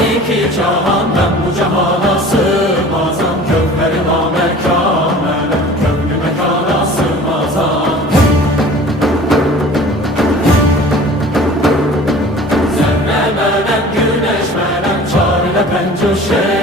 iki cahan ben bu cahana sığmazam. Kökleri namekâmele, köklü mekana sığmazam. Zerre menem, güneş menem, çar ile pencuşe